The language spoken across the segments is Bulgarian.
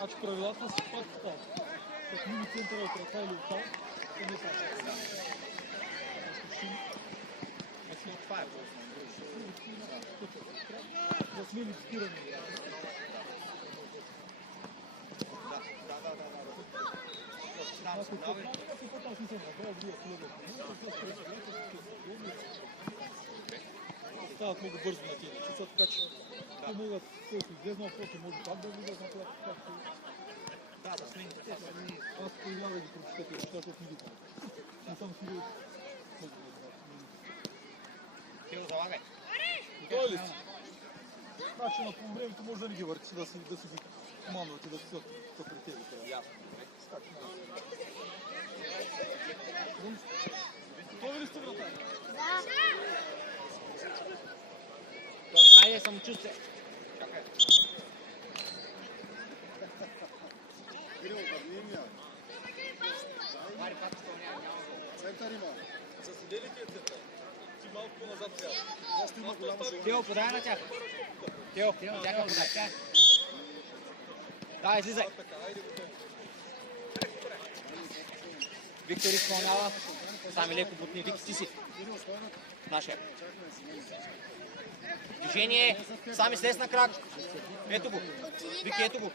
Значи правилата са пак така. Като мини центъра от ръка или от там, то не така. Това е да сме липстирани. Стават много бързо на тези часа, така че те могат, който излезнал, после може пак да влизат напред, както... Да, да смените. Аз поилява да ги прочитате, защото не ги знам. Не съм сигурен. Ти го залагай. Готови ли си? Значи на полувремето може да не ги върти, да си ги командвате, да си съпретелите. Ясно. Готови ли сте, вратари? Да. Тони, хайде самочувствие. Чакай. Кирил, Баднимия. Мари, пак изпълнява. Център има. Заседели ли е център? Ти малко по-назад сега. Още има голямо шоу. Тео, подай на тях. Тео, на тях подай. Да, излизай. Виктор изпълнява. Сами леко бутни. Вики, ти си. Нашия. Движение. Сами слез на крак. Ето го. Вики, ето го.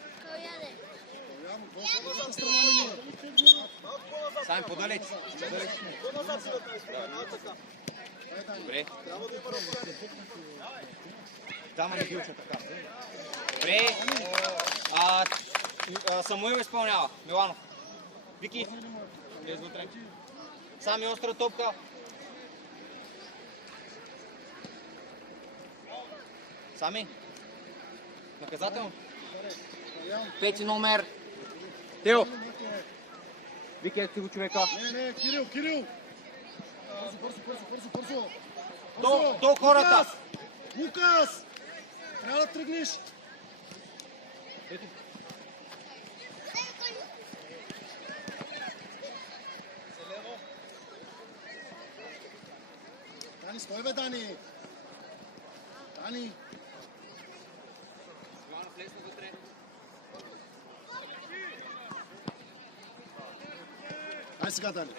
Сами подалеч. Добре. Дама не ги уча така. Добре. Самуил изпълнява. Миланов. Вики. Лез вътре. Сами остра топка. Сами. Наказателно. Пети номер. Тео. Вики, ето ти го човека. Не, Кирил, Кирил. Бързо. До хората. Лукас! Трябва да тръгнеш. Ето. Дани, стой бе, Дани. Дани. Влезна вътре. Ай сега, Дани.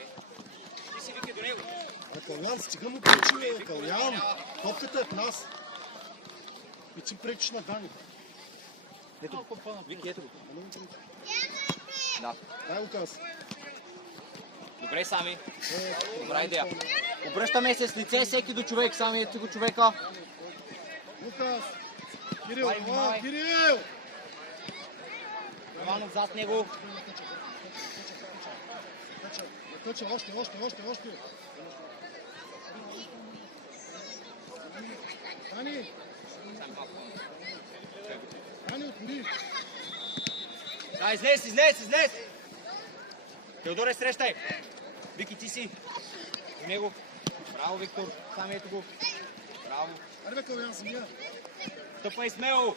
Ти си, Вики, до него. Калян, стига му пречи, Калян. Топката е в нас. И ти пречиш на Дани. Ето, Вики, ето го. Да. Дай, Лукас. Добре, Сами. Добра идея. Обръщаме се с лице всеки до човек. Сами, ето го човека. Лукас. Кирил, Внимавай. Кирил! Иванов зад него. Кача, още. Дани! Дани, отвори! Да, излез! Теодоре, срещай! Вики, ти си. До него. Браво, Виктор. Сами ето го. Браво. Аре бе, Калян, земя! Стъпай смело.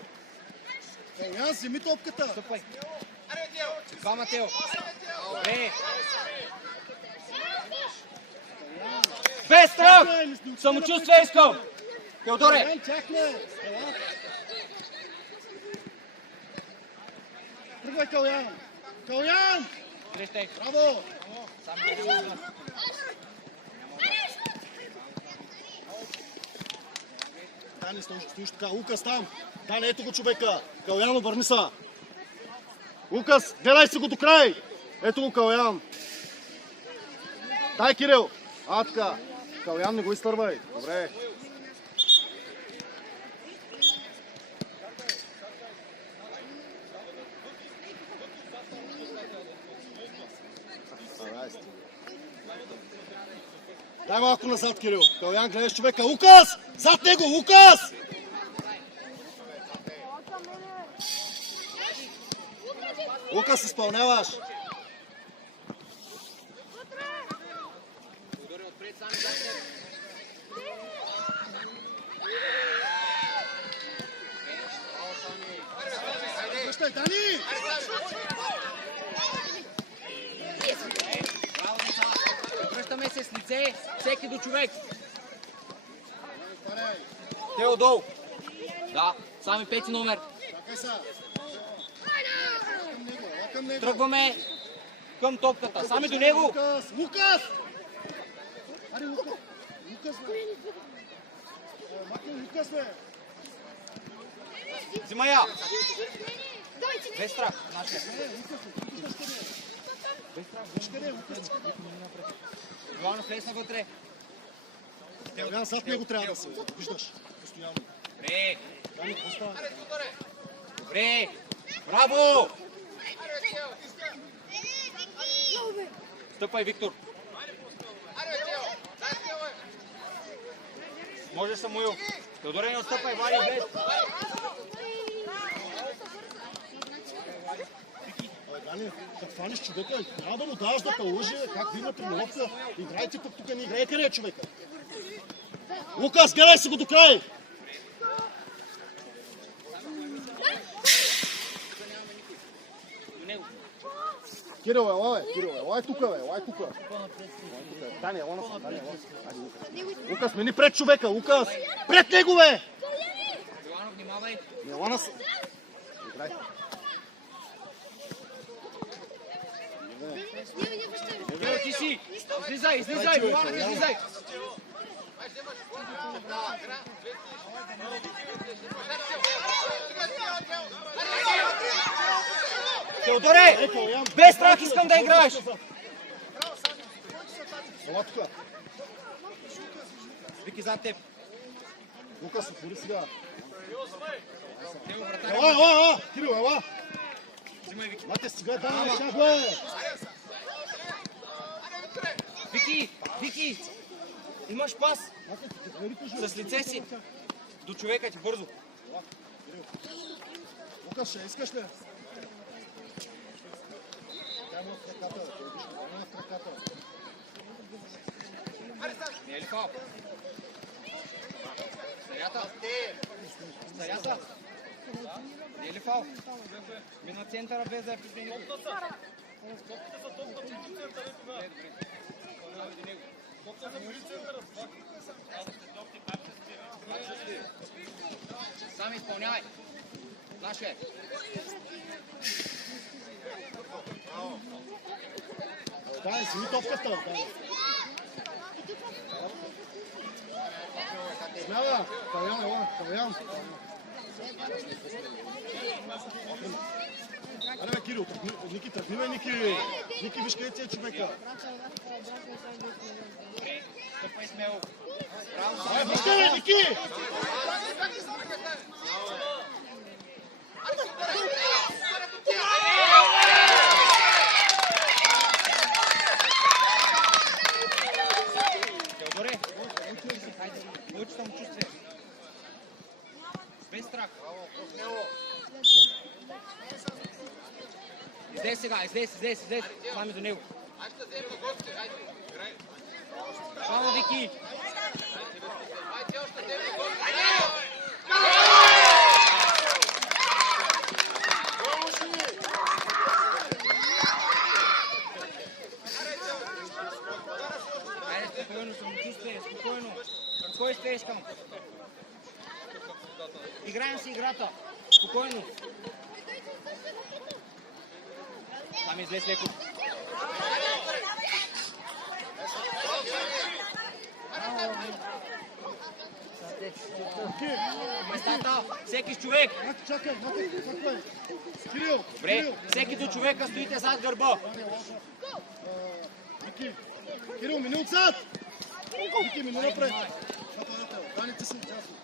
Калян, земи топката! Стъпай. Двама, Тео. Добре. Без страх! Самочувствие искам! Теодоре! Тръгвай, Калян! Калян! Крещей! Браво! Дани, стоиш така. Лукас там. Дани, ето го човека. Калян, обърни се. Лукас, гледай се го до край. Ето го Калян. Дай, Кирил. Така. Калян, не го изтървай. Добре. Дай малко назад, Кирил. Калян, гледаш човека. Лукас! Зад него! Лукас! Лукас, изпълняваш. Връщай, Дани! Връщаме се с лице, всеки до човек. Тео долу. Да, сами пети номер. Тръгваме към топката. Сами до него. Лукас! Аре, Лукас! Лукас, бе! Лукас, бе! Взимай я. Без страх. Иванов, влезна вътре. Калян, зад него трябва да се. Виждаш. Постоянно. Добре. Добре. Браво! Стъпай, Виктор. Може Самуил. Теодоре, не отстъпай, Вари, влез. Дани, като фаниш човека, трябва да му даваш да те лъжи, как ви има тренировка. Играйте пък тук, не играе къде е човека. Лукас, гледай си го до край! Кирил, ела, бе, Кирил, елай тук, бе, елай тук. Дани, ела насам, Дани, ела насам. Лукас, мени пред човека, Лукас! Пред него, бе! Иванов, внимавай. Ела насам. Играй. Тео, ти си. Излизай, излизай, Иванов, излизай. Теодоре, без страх искам да играеш. Ела тук. Вики зад теб. Лукас, отвори сега. Тео, вратаря. Ела, Кирил, ела. Взимай, Вики. Мате сега, Дани, шах, бе. Вики, Вики, имаш пас. С лице си. До човека ти бързо. Лукас, ще искаш ли? Дай му в краката, дай му в краката. Не е ли фал? Старята. Старята. Не е ли фал? Мина центъра без да е при него. Сами изпълнявай. Наше. Дай, си топката. Смяла, Калян, ела, Калян. Аре бе, Кирил, Ники, тръгни бе, Ники. Ники, виж къде ти е човека. Стъпай смело. Ай, връщай бе, Ники! Теодоре, получи самочувствие. Без страх. Излез сега, излез. Сами до него. Само Вики. Айде, спокойно, самочувствие. Владимир, спокойно. Кой сте искам? Играем си играта. Спокойно. Там излез леко. Местата, всеки с човек. Чакай, чакай. Кирил, Добре, всеки до човека стоите зад гърба. Вики, Кирил, мини отзад! Вики, мини напред. Дани, ти си отясно.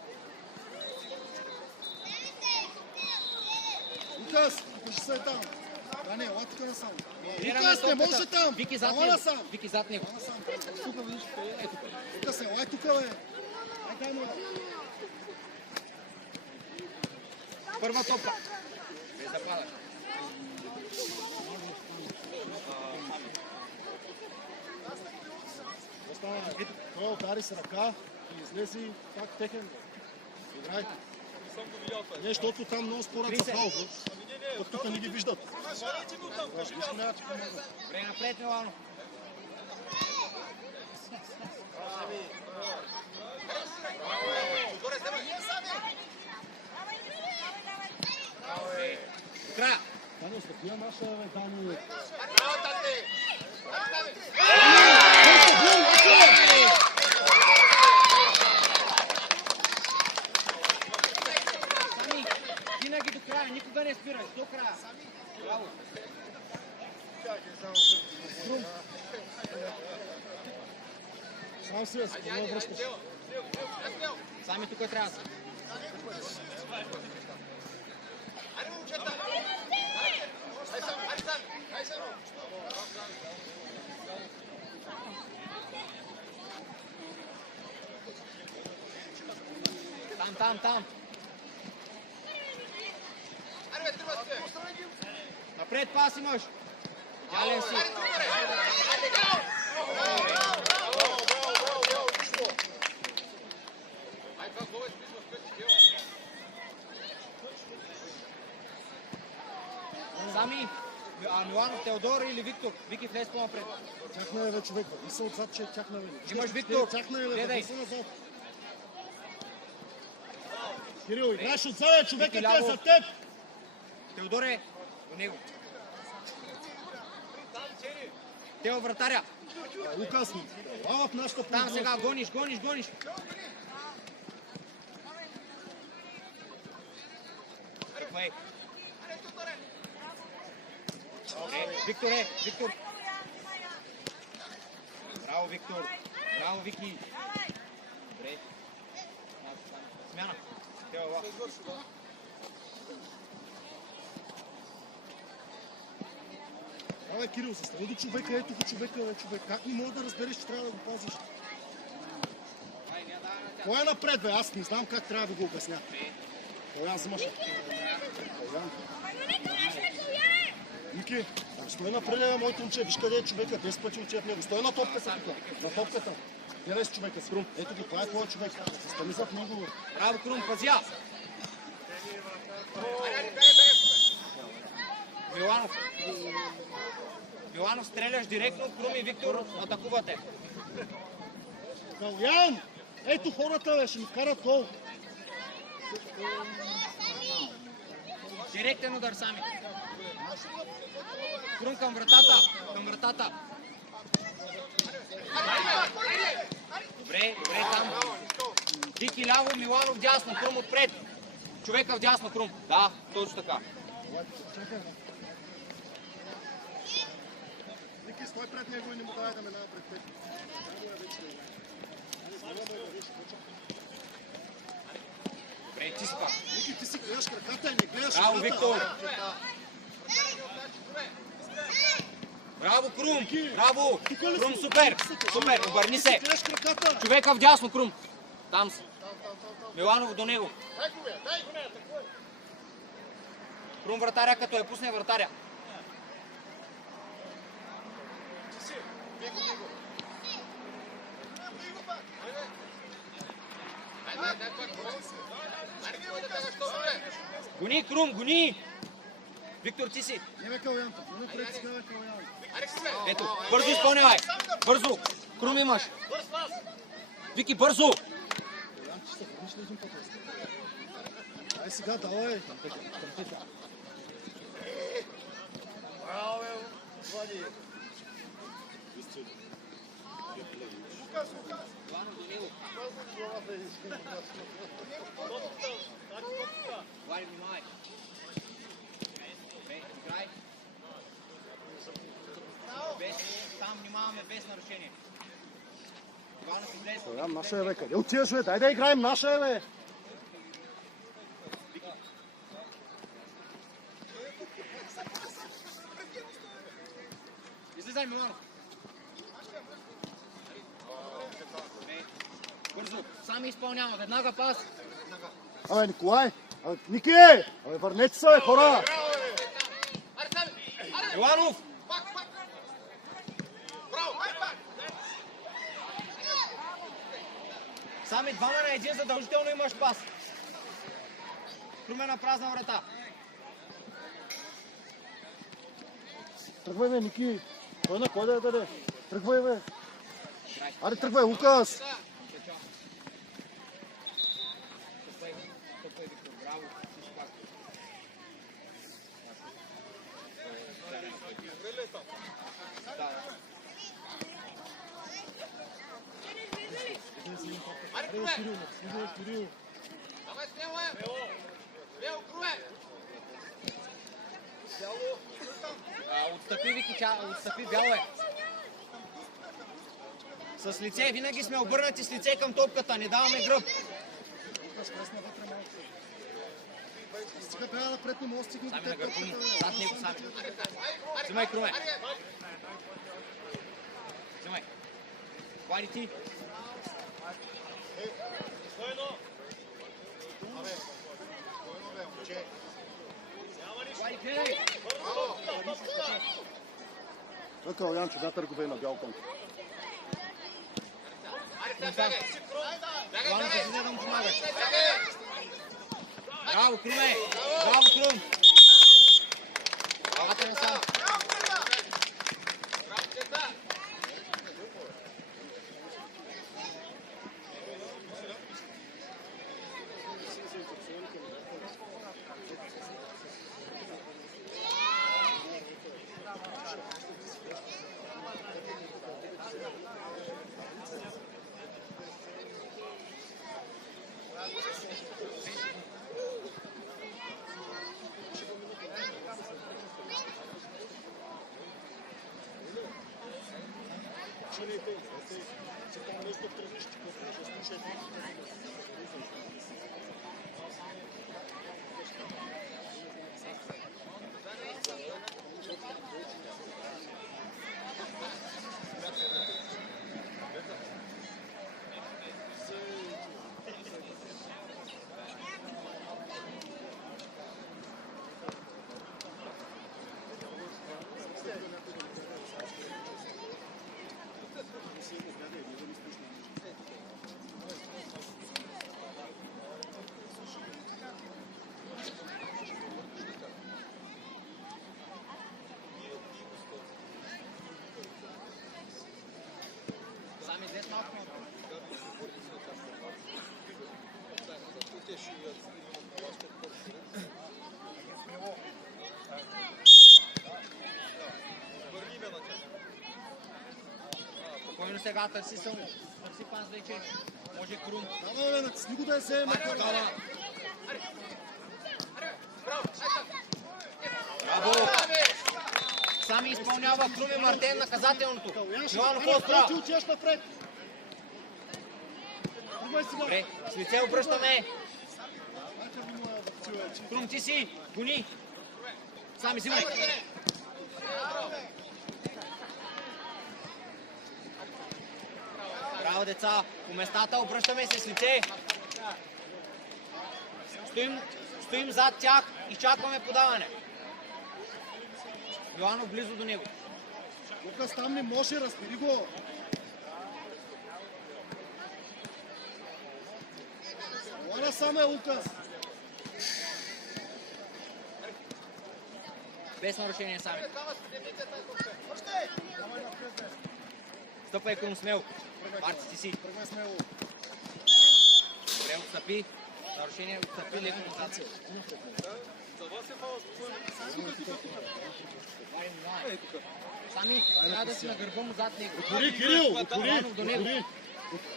Лукас, кажи се там. Дани, ела тук насам. Лукас, не може там. Вики зад Ела него. насам. Вики зад него. Лукас, ела тук, бе. Ай, дай му. Първа топка. Без да падаш. Остана, ето, той удари с ръка и излезе пак техен. Играйте. Не, защото там много спорят за фал. Пък тук не ги виждат. Нищо няма тук много. Добре, напред, Милано. Края. Дани, стъпия наша, бе, Дани. Сами, винаги до края, никога не спираш, до края. Браво. Сам си, не връщаш. Сами тук трябва. Там. Напред пас имаш. Ялен си. Сами. Миланов, Теодор или Виктор? Вики, влез по-напред. Тяхна е, бе, човек. Мисля отзад, че е тяхна, бе. Имаш Виктор. Тяхна е, бе. Гледай. Мисля назад. Кирил, играеш отзад, бе, човекът е за теб. Теодор е до него. Тео вратаря. Лукас, ела в нашата Там полза. сега гониш. Виктор. Браво, Виктор. Браво, Вики. Добре. Смяна. Тео, ела. Абе, Кирил, застани до човека, ето го човека, бе, човек. Как не мога да разбереш, че трябва да го пазиш? Кой е напред, бе? Аз не знам как трябва да го обясня. Колян взимаш. Колян. Ники, стой напред, бе, моето момче. Виж къде е човека. 10 пъти отива в него. Стой на топката тук. На топката. Гледай с човека, с Крум. Ето го, това е твоя човек. Застани зад него, бе. Браво, Крум, пазя. Миланов, стреляш директно, Крум и Виктор атакувате. Калян! Ето хората, бе, ще ми карат гол. Директен удар сами. Крум към вратата. Добре, там. Вики ляво, Миланов дясно, Крум отпред. Човека в дясно, Крум. Да, точно така. Ники, стой пред него и не му давай да минава пред теб. Добре, ти си пак. Ники, ти си гледаш краката и не гледаш Браво, ръката. Виктор. Браво, Крум. Браво. Крум, супер. Обърни се. Гледаш краката. Човека вдясно, Крум. Там си. Миланов до него. Крум вратаря, като пусне вратаря. Гони, Крум, гони! Виктор, ти си. Не бе, Калян, напред сега, Калян. Ето, бързо изпълнявай. Бързо. Крум имаш. Вики, бързо! Янче, ще се върниш ли един път? Ай сега, давай! Браво, Влади! Влади, внимай! Играй! Там внимаваме без нарушение. Стоян, наша е, бе. Къде отиваш, бе? Дай да играем, наша е, бе. Излизай, Миланов. Бързо, сами изпълнява. Веднага пас. Абе, Николай! Абе, Ники! Абе, върнете се, бе, хора! Миланов! Сами двама на един, задължително имаш пас. Крумена празна врата. Тръгвай, бе, Ники! Кой на кой да я даде? Тръгвай, бе! Аре, тръгвай, Лукас! Кирил! Отстъпи, Вики, отстъпи, бяло е. С лице, винаги сме обърнати с лице към топката, не даваме гръб. Сега трябва напред, не мога да стигне. Сами на гърбу му, зад него сами. Взимай, Круме. Взимай. Хвали ти. Хвали ти. Ръкал, Янчо, да търгове на бял конт. Иванов, излезе да му помагаш. Браво, Круме! Браво, Крум! Бравата не са. Спокойно сега, търси сълно. Търси пас вече. Може Крум. Давай, бе, натисни го да я вземе. Браво! Сами изпълнява Крум и Мартен наказателното. Миланов по-стра. Ти отиваш напред. Добре, с лице обръщаме. Крум, ти си. Гони. Сами взимай. Браво, деца. По местата обръщаме се с лице. Стоим зад тях и чакваме подаване. Йоанов близо до него. Лукас там не може, разбери го. Лара сам е Лукас. Без нарушение сами. Стъпай към смело. Марци ти си. Тръгвай смело. Добре, отстъпи. Нарушение, отстъпи леко назад. За вас е фал. Сами, трябва да си на гърба му зад него. Отвори, Кирил! Иванов до него. Отвори!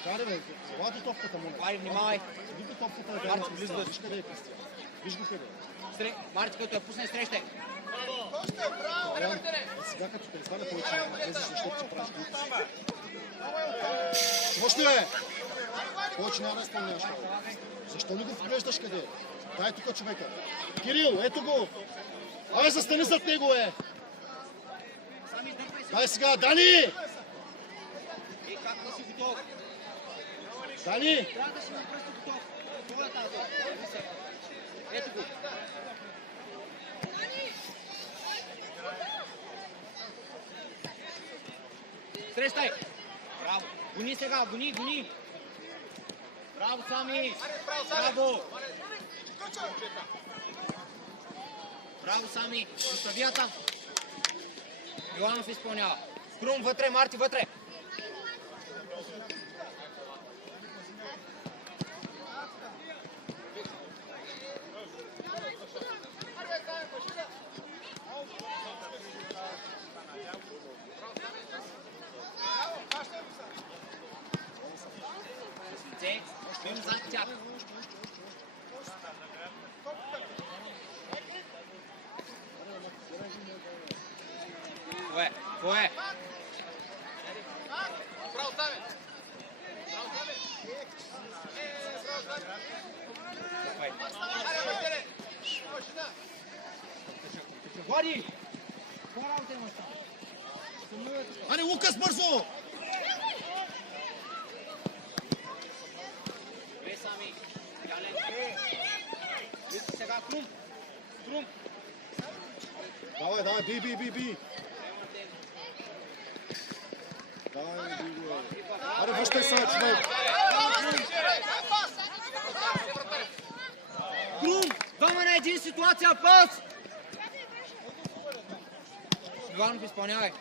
Чаре, бе, елате топката му. Вари, внимавай. Вика топката е гарно. Виж къде е Кристиан. Виж го къде е. Марти, като я пусне, срещай. Сега като те изваля повече на тези, защото ти правиш глупости. Още бе! Повече няма да изпълняваш. Защо не го вглеждаш къде? Дай тук човека. Кирил, ето го! Абе, застани зад него, е! Дай сега, Дани! Как не си готов? Дани! Трябва да си на пръсто готов. Това е тази. Ето го. Срещай! Браво! Гони сега, гони! Браво, Сами! Браво! Браво, Сами! Оставя там! Иванов изпълнява. Крум, вътре, Марти, вътре! Стоим зад тях. Кое? Право там е. Води! Какво работа имаш там? Ане, Лукас, бързо! Добре, Сами. Вижте сега, Крум. Давай, би. Давай, би. Аре, връщай се, човек. Крум! Двама на един ситуация, пас! Иванов, изпълнявай.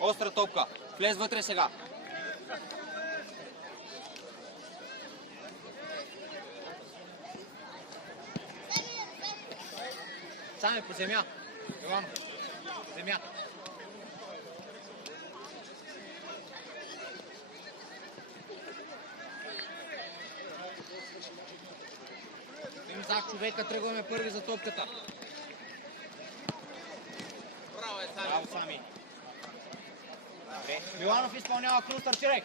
Остра топка. Влез вътре сега. Сами по земя. Иванов. Земя. Им за човека, тръгваме първи за топката. Браво, Сами. Добре. Миланов изпълнява Крум, стартирай.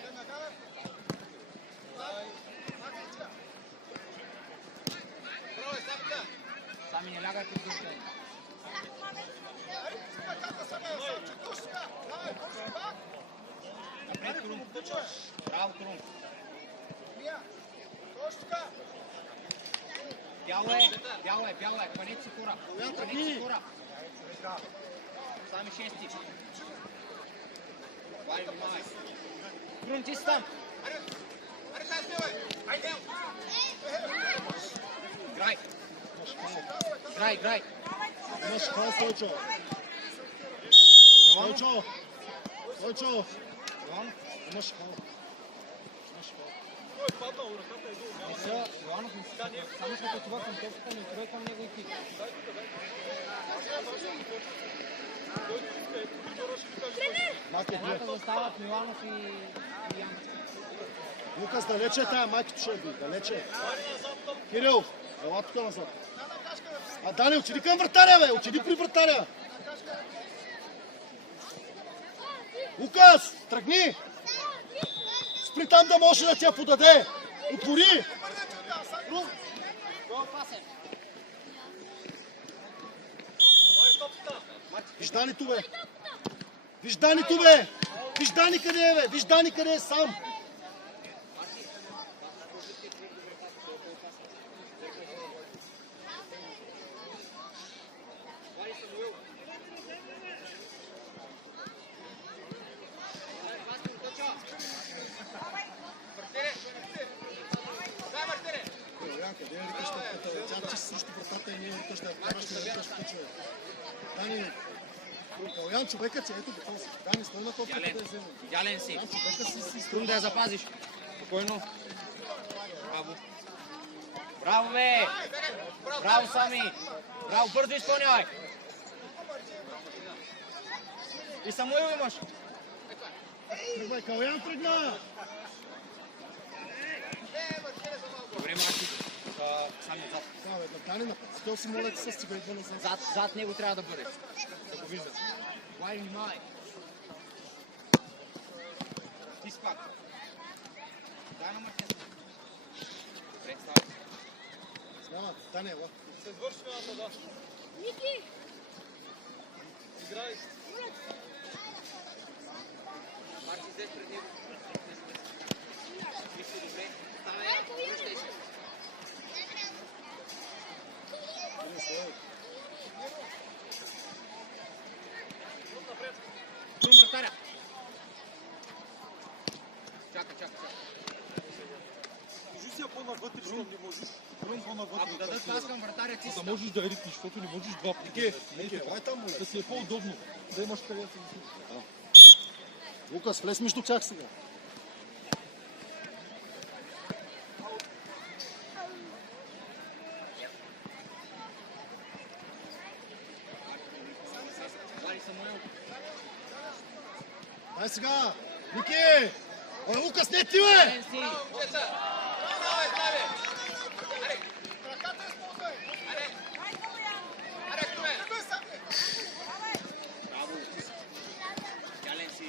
Сами не лягай под душка. Напред, Крум. Браво, Крум. Бяло е. Хванете си кора. Сами шести. Вари, внимавай. Крум, ти си там. Играй. Имаш хал, Сойчо. Имаш хал. Той е паднал, ръката е долу. Иванов не си. Само като това към топката, не тръгва към него и ти. Едната застават Миланов и Янко. Лукас, далече е тая, майкито ще би, далече. Кирил, ела тук назад. А Дани, отиди към вратаря, бе, отиди при вратаря. Лукас, тръгни. Спри там да може да тя подаде. Отвори. Виж Данито, бе. Виж Дани къде е, бе. Виж Дани къде е сам. Къде рикаш топката? Тя ти си срещу вратата и ние рикаш да вкараш, не рикаш в случая. Дани, Калян, човекът си, ето го този. Да, не стой на топката да я вземе. Идеален си. Калян, човекът си Трудно да я запазиш. Спокойно. Браво. Браво, бе! Браво, Сами! Браво, бързо изпълнявай! И Самуил имаш. Тръгвай, Калян тръгна! Добре, Марти. Сами отзад. Да, бе, да дане напред. Стел си моля, с тебе идва назад. Зад него трябва да бъде. Да го вижда. Лай, внимавай. Ти си пак. Дай на Мартин. Добре, ставай. Сняма, Дане, ела. Се свърши миналата, да. Ники! Играй. Марти, здесь пред него. Мисли, добре. Ставай, връщай се. Трум вратаря. Чакай. Кажи си я по-навътре, защото не можеш. Тръм по-навътре. Ако дадат пас към вратаря, ти За си. да можеш да ритниш, защото не можеш два пъти. Ники, давай там, моля. Да си е по-удобно. Да имаш къде да се висиш. Лукас, влез между тях сега. Вари Самуил. Дай сега! Ники! Ой, Лукас, не ти, бе! Ден си. Браво. Идеален си.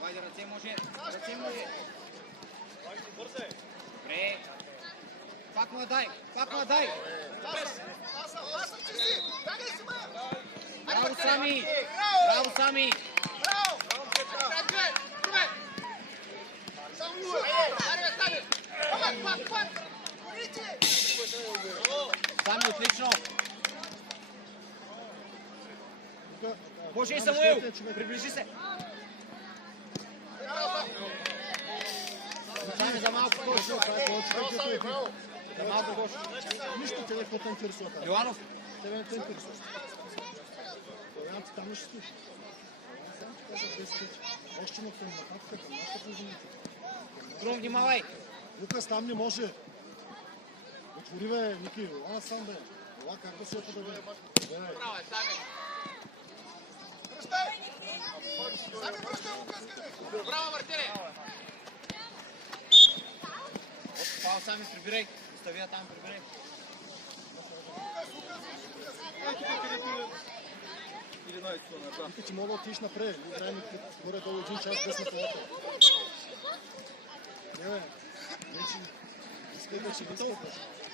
Хайде, ръце може. Добре. Пак му дай. Браво, Сами. Сами, отлично. Може и Самуил. Приближи се. Сами за малко гош. За малко гош. Нищо тебе какво те интересува. Миланов. Тебе не те интересува. Калян, ти там не ще слушаш. Само ти казах 10 пъти. Още на към нататък, нашата позиция. Трум, внимавай. Лукас, там не може. Отвори, бе, Ники. Ела сам, бе. Ела, как да се ето да бе? Браво, Сами. Браво, Мартине. Пал, Сами, прибирай. Остави я там, прибирай. Ники, ти мога да отидеш напред. Ние време горе-долу един час без напред. Не, бе. Вече. Искай вече, не искай.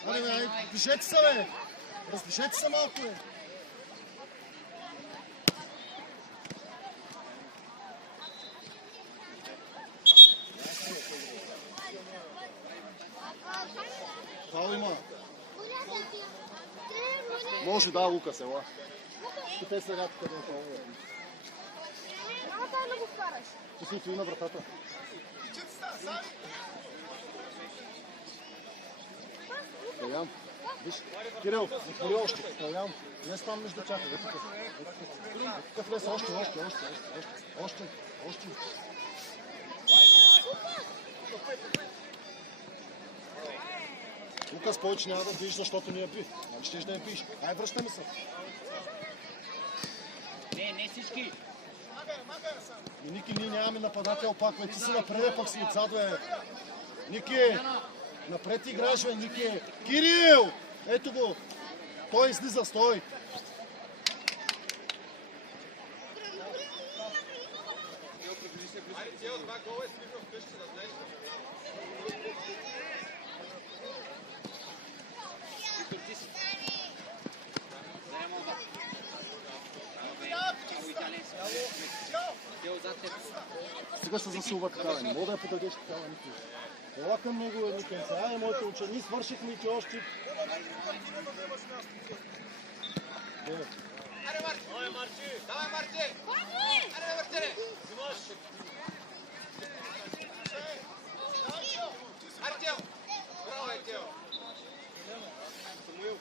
Аре, бе, ай, движете се, бе. Раздвижете се малко, бе. Фаул има. Може, да, Лукас, ела. Те са рядко къде е фаул. Няма да го вкараш. Ти си отиди на вратата. Калян, виж, Кирил, отвори още. Калян, не там между тях. Тук влез още. Лукас, повече няма да биеш, защото не я би. Нали щеш да я биеш? Ай, връщаме се. Не всички. И Ники, ние нямаме нападател пак, бе. Ти си напред, пък си отзад, бе. Ники, напред играеш, бе, Ники. Кирил! Ето го. Той излиза, стой. Сега се засилва такава. Не мога да я подадеш такава, Ники. Ела към него, Ники. Сега е моите учени. Ние свършихме и още. Аре, Марти! Давай, Марти! Аре, Мартине! Артем! Браво, Артем! Самуил!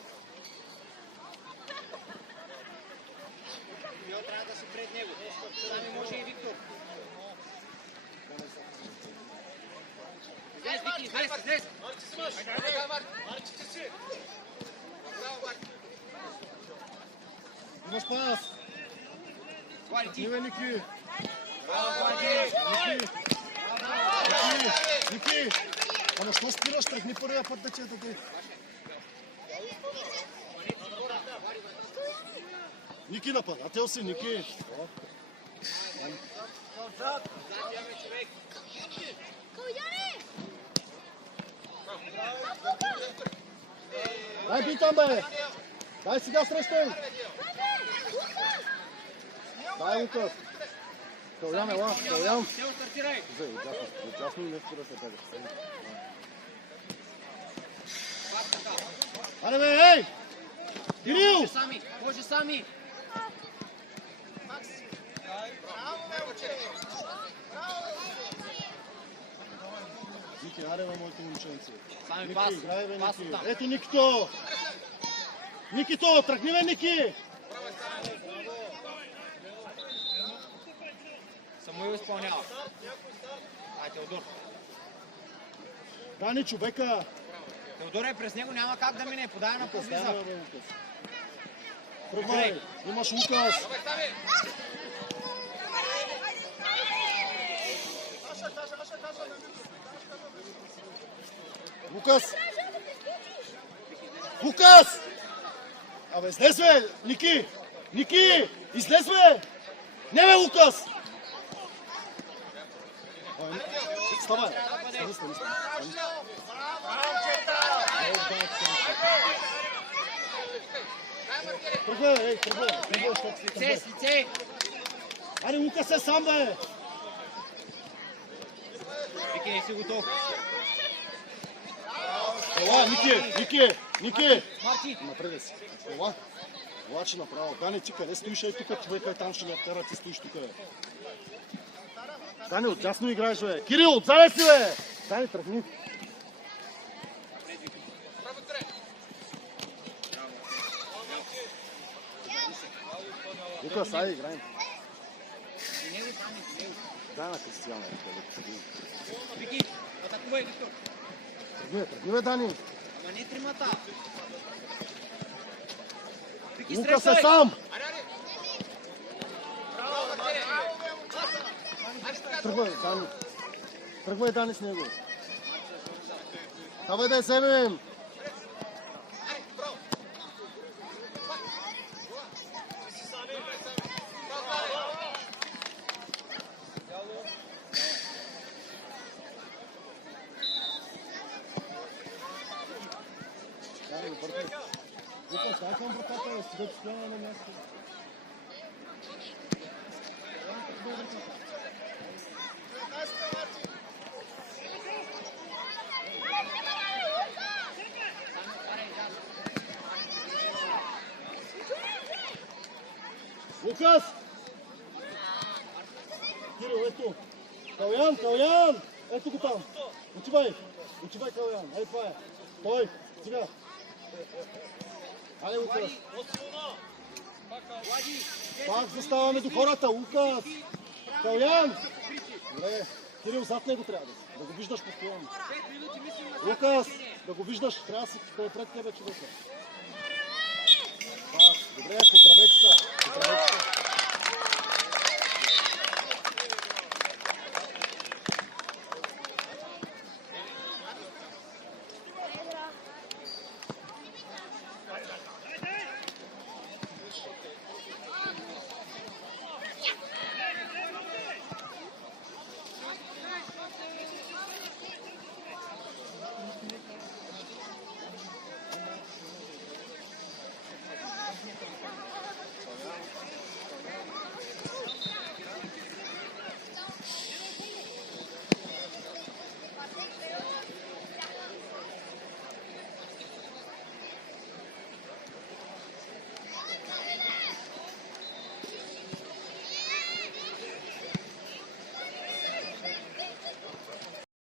трябва да си пред него. Сами може и Виктор. Излез, Вики, излез! Имаш пас! Влади, ти! Ниве, Ники! Браво, Влади! Ники! Ама що спираш? Тръгни първия път да ти е даде. Ники нападател си, Ники! Дай бий там, бе! Дай сега срещай! Дай, Лукас! Калян, ела, Калян! Сел, стартирай! Отясно и не спира се тега. Аре, бе, ей! Кирил! Може сами! Ники, аре, бе, моите момченци. Сами Ники, пас. играй, бе, Пас Ники. оттам. Ето Никито! Никито, тръгни, бе, Ники! Самуил изпълнява. Ай, Теодор. Дани, човека! Теодор е през него, няма как да мине. Подай на Дай, подлиза. бе, Лукас. Тръгвай! Имаш Лукас! Лукас! Лукас! Абе, излез, бе! Ники! Ники! Излез, бе! Не, бе, Лукас! Ставай! Стани. Тръгвай, ей, тръгвай! Лице, с лице! Аре, Лукас е сам, бе! Вики, не си готов. Ела, Ники! Марти! Напреде си. Ела. Ела, че направо. Дани, ти къде стоиш? Ей тук човека, там ще ни обтера, ти стоиш тук, бе. Дани, отдясно играеш, бе. Кирил, отзаде си, бе! Дани, тръгни. Лукас, айде, играем. Дай на Кристияна. Вики, атакувай, Виктор. Тръгни, бе, Дани. Ама не тримата. Вики, Лукас е срещай! сам! Тръгвай, Дани. Тръгвай, Дани, с него. Давай да я вземем. Лукас, дай към вратата, да стоят стояна на място. Лукас! Кирил, ето! Калян! Ето го там! Отивай, Калян! Ей, това е! Той! Сега! Айде, Лукас! Пак заставаме до хората, Лукас! Калян! Добре, Кирил, зад него трябва да го виждаш постоянно. Лукас, да го виждаш, трябва да си пред тебе човека. Добре, поздравя.